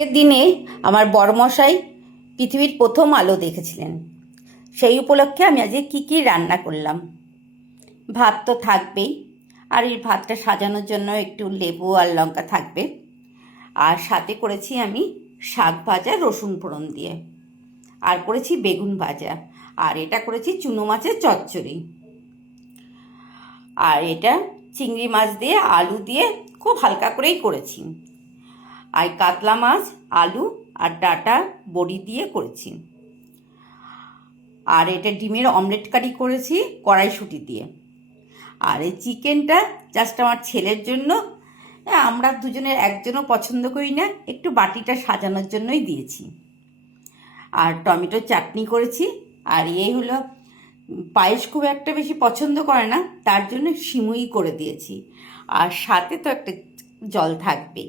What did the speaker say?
এর দিনে আমার বড়মশাই পৃথিবীর প্রথম আলো দেখেছিলেন। সেই উপলক্ষে আমি আজকে কী কী রান্না করলাম। ভাত তো থাকবেই, আর এই ভাতটা সাজানোর জন্য একটু লেবু আর লঙ্কা থাকবে। আর সাথে করেছি আমি শাক ভাজা রসুন ফোড়ন দিয়ে, আর করেছি বেগুন ভাজা, আর এটা করেছি চুনো মাছের চচ্চড়ি, আর এটা চিংড়ি মাছ দিয়ে আলু দিয়ে খুব হালকা করেই করেছি। আর কাতলা মাছ আলু আর ডাঁটা বড়ি দিয়ে করেছি। আর এটা ডিমের অমলেট কারি করেছি কড়াইশুঁটি দিয়ে। আর এই চিকেনটা জাস্ট আমার ছেলের জন্য, আমরা দুজনের একজনও পছন্দ করি না, একটু বাটিটা সাজানোর জন্যই দিয়েছি। আর টমেটো চাটনি করেছি। আর এই হলো, পায়েস খুব একটা বেশি পছন্দ করে না, তার জন্য সিমুই করে দিয়েছি। আর সাথে তো একটা জল থাকবে।